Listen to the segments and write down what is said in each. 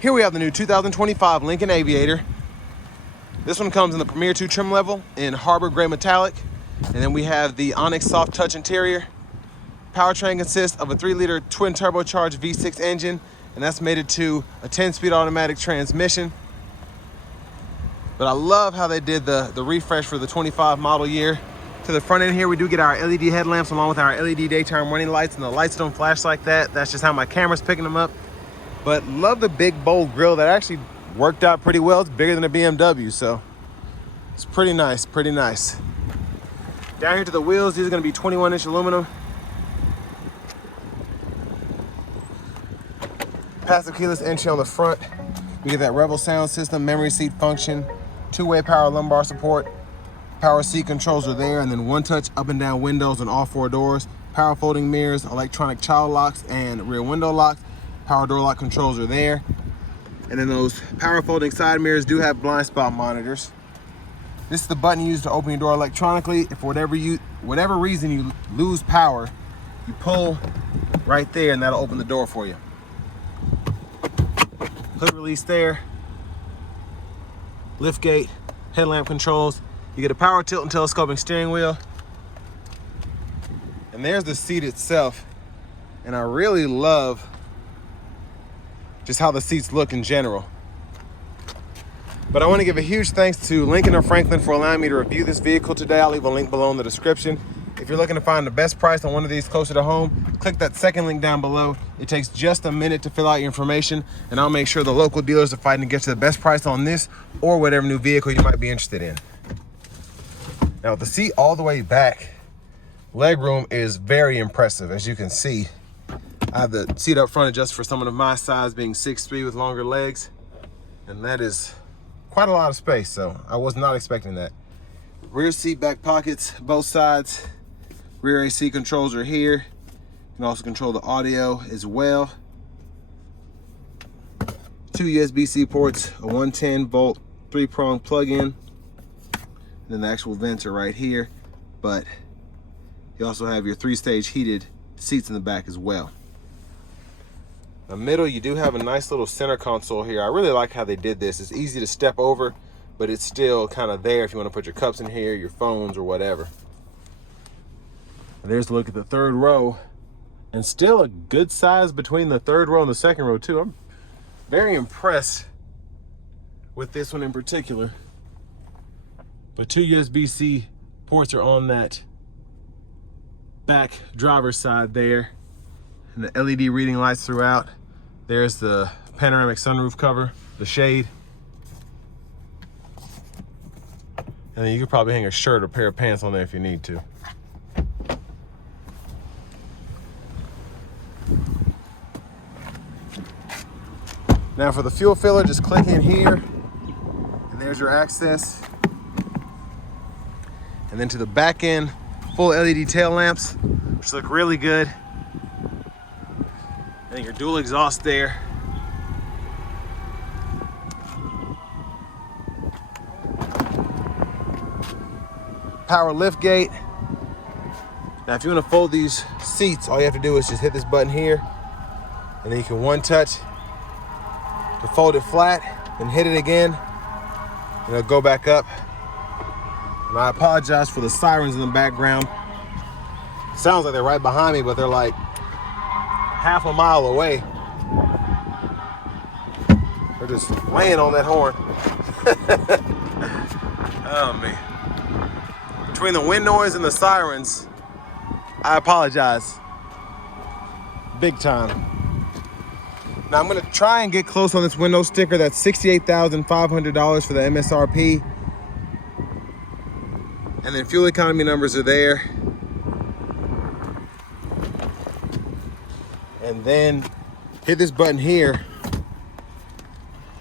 Here we have the new 2025 Lincoln Aviator. This one comes in the Premier 2 trim level in Harbor Gray Metallic. And then we have the Onyx Soft Touch interior. Powertrain consists of a 3-liter twin turbocharged V6 engine, and that's mated to a 10-speed automatic transmission. But I love how they did the refresh for the 25 model year. To the front end here, we do get our LED headlamps along with our LED daytime running lights, and the lights don't flash like that. That's just how my camera's picking them up. But love the big, bold grille that actually worked out pretty well. It's bigger than a BMW, so it's pretty nice, pretty nice. Down here to the wheels, these are gonna be 21-inch aluminum. Passive keyless entry on the front. We get that Rebel sound system, memory seat function, 2-way power lumbar support, power seat controls are there, and then one-touch up and down windows on all 4 doors, power folding mirrors, electronic child locks, and rear window locks. Power door lock controls are there. And then those power folding side mirrors do have blind spot monitors. This is the button you use to open your door electronically. If for whatever reason you lose power, you pull right there and that'll open the door for you. Hood release there. Lift gate, headlamp controls. You get a power tilt and telescoping steering wheel. And there's the seat itself. And I really love just how the seats look in general. But I want to give a huge thanks to Lincoln or Franklin for allowing me to review this vehicle today. I'll leave a link below in the description. If you're looking to find the best price on one of these closer to home, click that second link down below. It takes just a minute to fill out your information, and I'll make sure the local dealers are fighting to get you the best price on this or whatever new vehicle you might be interested in. Now with the seat all the way back, legroom is very impressive. As you can see, I have the seat up front adjusted for someone of my size, being 6'3" with longer legs, and that is quite a lot of space, so I was not expecting that. Rear seat back pockets, both sides. Rear AC controls are here. You can also control the audio as well. 2 USB-C ports, a 110-volt 3-prong plug-in. And then the actual vents are right here, but you also have your 3-stage heated seats in the back as well. The middle, you do have a nice little center console here. I really like how they did this. It's easy to step over, but it's still kind of there if you want to put your cups in here, your phones, or whatever. And there's a look at the third row, and still a good size between the third row and the second row too. I'm very impressed with this one in particular. But 2 USB-C ports are on that back driver's side there, and the LED reading lights throughout. There's the panoramic sunroof cover, the shade. And then you could probably hang a shirt or pair of pants on there if you need to. Now for the fuel filler, just click in here, and there's your access. And then to the back end, full LED tail lamps, which look really good. And your dual exhaust there. Power lift gate. Now if you want to fold these seats, all you have to do is just hit this button here, and then you can one touch to fold it flat, and hit it again, and it'll go back up. And I apologize for the sirens in the background. It sounds like they're right behind me, but they're like half a mile away. They're just laying on that horn. Oh man. Between the wind noise and the sirens, I apologize. Big time. Now I'm gonna try and get close on this window sticker. That's $68,500 for the MSRP. And then fuel economy numbers are there. And then hit this button here,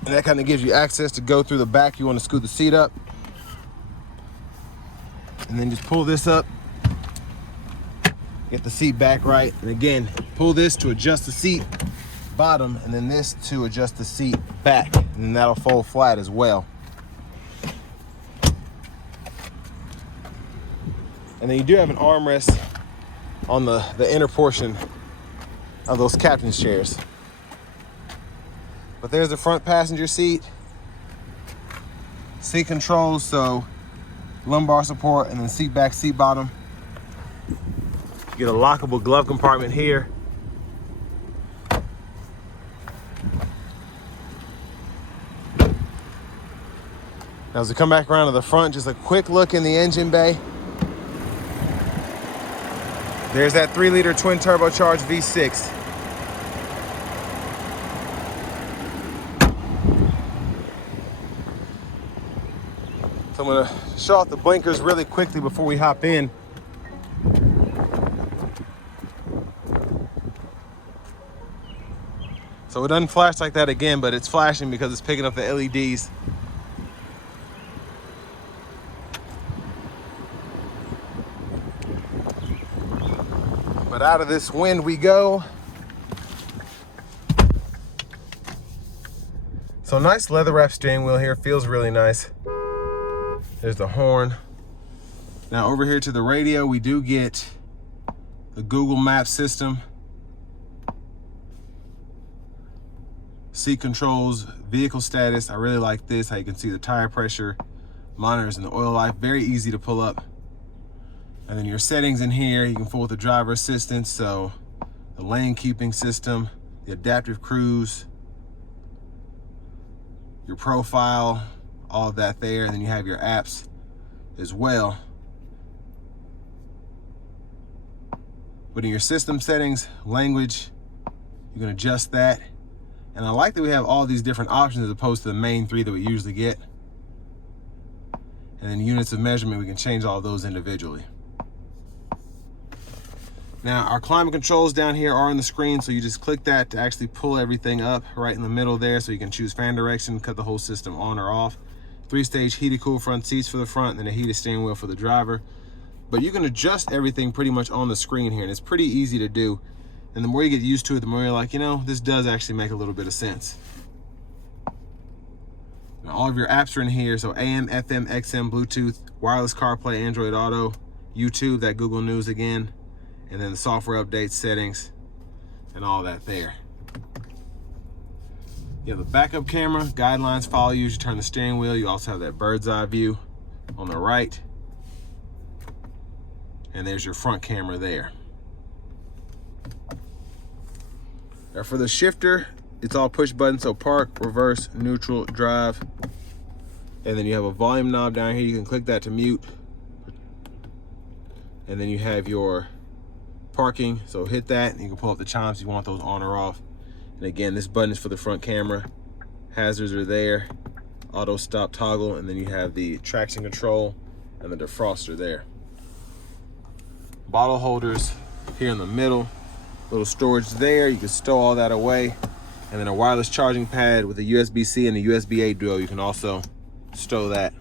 and that kind of gives you access to go through the back. You want to scoot the seat up, and then just pull this up, get the seat back right. And again, pull this to adjust the seat bottom, and then this to adjust the seat back, and then that'll fold flat as well. And then you do have an armrest on the inner portion of those captain's chairs. But there's the front passenger seat. Seat controls, so lumbar support, and then seat back, seat bottom. You get a lockable glove compartment here. Now as we come back around to the front, just a quick look in the engine bay. There's that 3-liter twin turbocharged V6. So I'm gonna show off the blinkers really quickly before we hop in. So it doesn't flash like that again, but it's flashing because it's picking up the LEDs. But out of this wind we go. So nice leather wrap steering wheel here, feels really nice. There's the horn. Now over here to the radio, we do get the Google Maps system. Seat controls, vehicle status. I really like this, how you can see the tire pressure, monitors, and the oil life. Very easy to pull up. And then your settings in here, you can pull with the driver assistance, so the lane keeping system, the adaptive cruise, your profile, all of that there. And then you have your apps as well. But in your system settings, language, you can adjust that. And I like that we have all these different options as opposed to the main 3 that we usually get. And then units of measurement, we can change all of those individually. Now our climate controls down here are on the screen, so you just click that to actually pull everything up right in the middle there, so you can choose fan direction, cut the whole system on or off. 3-stage heated cool front seats for the front, and then a heated steering wheel for the driver. But you can adjust everything pretty much on the screen here, and it's pretty easy to do. And the more you get used to it, the more you're like, you know, this does actually make a little bit of sense. Now all of your apps are in here, so AM, FM, XM, Bluetooth, wireless CarPlay, Android Auto, YouTube, that Google News again, and then the software updates, settings, and all that there. You have the backup camera, guidelines follow you as you turn the steering wheel. You also have that bird's eye view on the right. And there's your front camera there. Now for the shifter, it's all push button, so park, reverse, neutral, drive. And then you have a volume knob down here. You can click that to mute. And then you have your parking, so hit that and you can pull up the chimes if you want those on or off. And again, this button is for the front camera. Hazards are there, auto stop toggle, and then you have the traction control and the defroster there. Bottle holders here in the middle, little storage there, you can stow all that away. And then a wireless charging pad with a USB-C and a USB-A duo, you can also stow that.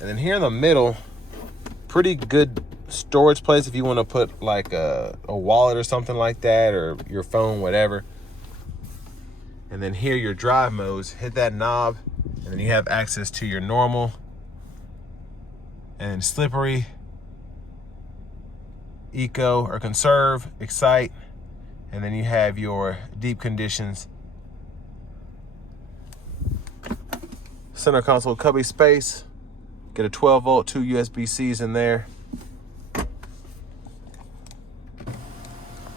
And then here in the middle, pretty good storage place if you want to put like a wallet or something like that, or your phone, whatever. And then here your drive modes, hit that knob, and then you have access to your normal and slippery, eco or conserve, excite, and then you have your deep conditions. Center console cubby space, get a 12-volt, 2 USB-Cs in there.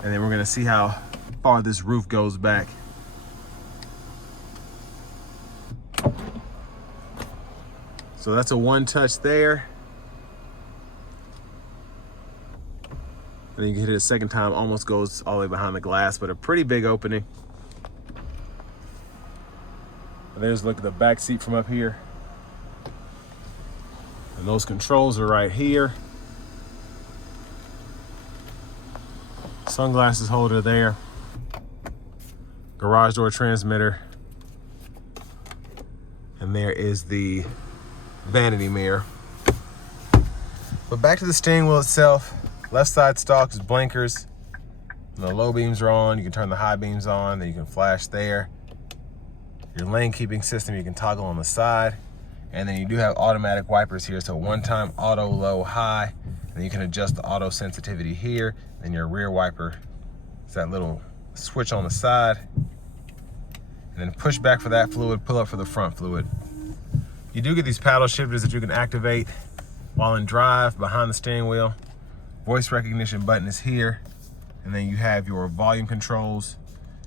And then we're gonna see how far this roof goes back. So that's a one touch there. And then you can hit it a second time, almost goes all the way behind the glass, but a pretty big opening. And there's a look at the back seat from up here. And those controls are right here. Sunglasses holder there. Garage door transmitter. And there is the vanity mirror. But back to the steering wheel itself. Left side stalk is blinkers. And the low beams are on. You can turn the high beams on. Then you can flash there. Your lane keeping system you can toggle on the side. And then you do have automatic wipers here. So one time auto, low, high. And you can adjust the auto sensitivity here. Then your rear wiper is that little switch on the side. And and then push back for that fluid, pull up for the front fluid. You do get these paddle shifters that you can activate while in drive behind the steering wheel. Voice recognition button is here, and then you have your volume controls,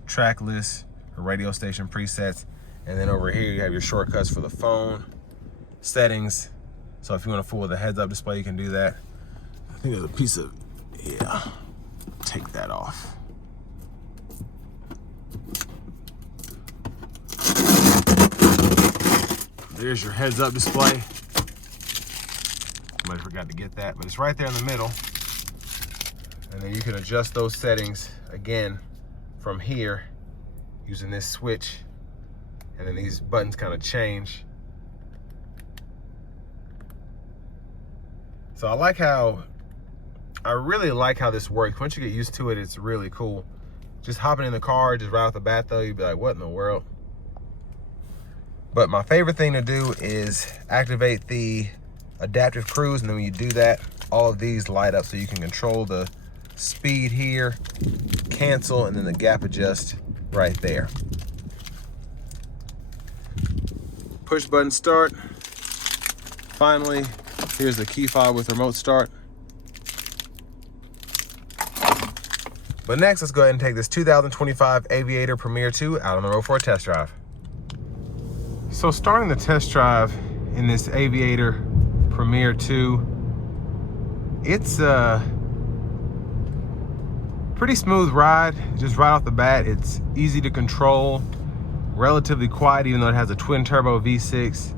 track list, or radio station presets, and then over here you have your shortcuts for the phone, settings. So if you want to fool with a heads-up display, you can do that. I think there's a piece of, yeah, take that off. There's your heads-up display. Somebody forgot to get that, but it's right there in the middle. And then you can adjust those settings again from here using this switch. And then these buttons kind of change. So I really like how this works. Once you get used to it, it's really cool. Just hopping in the car, just right off the bat though, you'd be like, what in the world? But my favorite thing to do is activate the adaptive cruise, and then when you do that, all of these light up so you can control the speed here, cancel, and then the gap adjust right there. Push button start. Finally, here's the key fob with remote start. But next, let's go ahead and take this 2025 Aviator Premier 2 out on the road for a test drive. So starting the test drive in this Aviator Premier 2, it's a pretty smooth ride. Just right off the bat, it's easy to control, relatively quiet even though it has a twin turbo V6.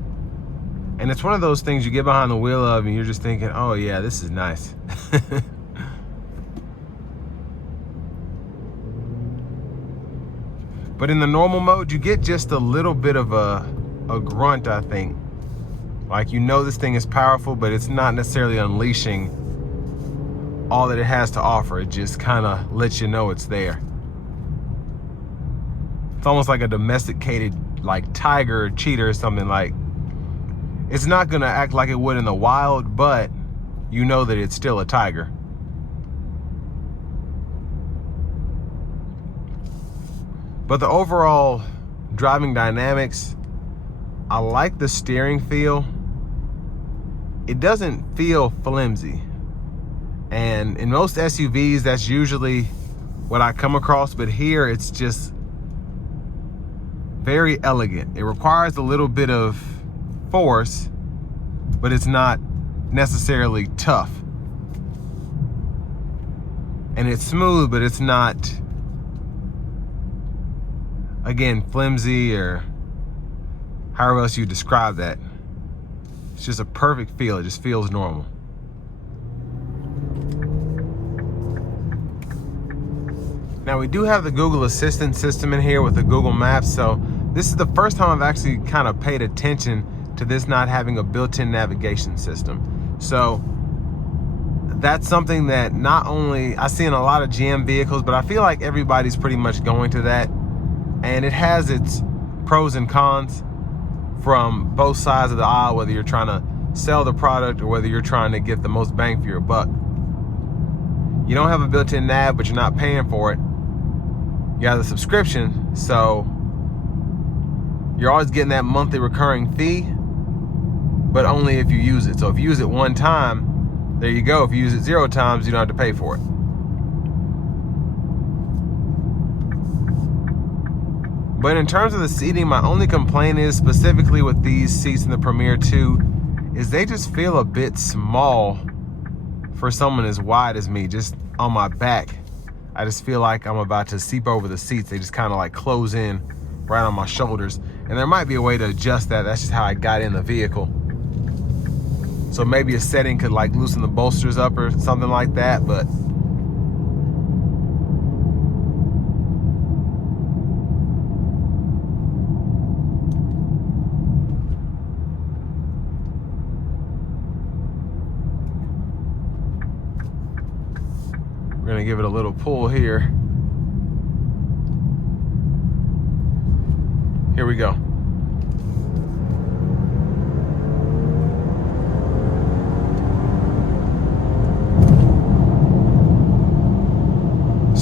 And it's one of those things you get behind the wheel of and you're just thinking, oh yeah, this is nice. But in the normal mode, you get just a little bit of a grunt, I think. Like, you know this thing is powerful, but it's not necessarily unleashing all that it has to offer. It just kind of lets you know it's there. It's almost like a domesticated, like, tiger or cheetah or something. Like, it's not gonna act like it would in the wild, but you know that it's still a tiger. But the overall driving dynamics, I like the steering feel. It doesn't feel flimsy. And in most SUVs, that's usually what I come across, but here it's just very elegant. It requires a little bit of force, but it's not necessarily tough. And it's smooth, but it's not, again, flimsy or however else you describe that. It's just a perfect feel. It just feels normal. Now we do have the Google Assistant system in here with the Google Maps, so this is the first time I've actually kind of paid attention to this not having a built-in navigation system. So that's something that not only I see in a lot of GM vehicles, but I feel like everybody's pretty much going to that. And it has its pros and cons from both sides of the aisle, whether you're trying to sell the product or whether you're trying to get the most bang for your buck. You don't have a built-in nav, but you're not paying for it. You have the subscription, so you're always getting that monthly recurring fee, but only if you use it. So if you use it one time, there you go. If you use it 0 times, you don't have to pay for it. But in terms of the seating, my only complaint is specifically with these seats in the Premier 2 is they just feel a bit small for someone as wide as me. Just on my back, I just feel like I'm about to seep over the seats. They just kind of like close in right on my shoulders. And there might be a way to adjust that. That's just how I got in the vehicle. So maybe a setting could like loosen the bolsters up or something like that, but we're gonna give it a little pull here. Here we go.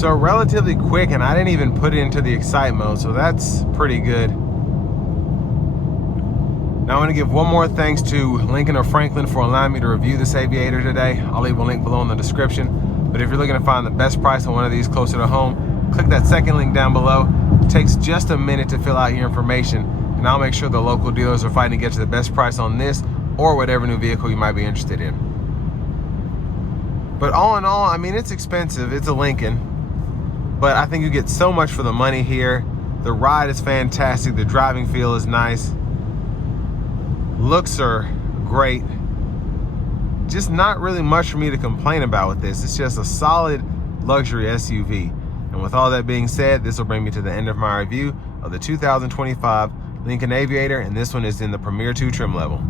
So relatively quick, and I didn't even put it into the excite mode, so that's pretty good. Now I want to give one more thanks to Lincoln of Franklin for allowing me to review this Aviator today. I'll leave a link below in the description. But if you're looking to find the best price on one of these closer to home, click that second link down below. It takes just a minute to fill out your information, and I'll make sure the local dealers are fighting to get you the best price on this or whatever new vehicle you might be interested in. But all in all, I mean, it's expensive. It's a Lincoln, but I think you get so much for the money here. The ride is fantastic. The driving feel is nice. Looks are great. Just not really much for me to complain about with this. It's just a solid luxury SUV. And with all that being said, this will bring me to the end of my review of the 2025 Lincoln Aviator, and this one is in the Premier 2 trim level.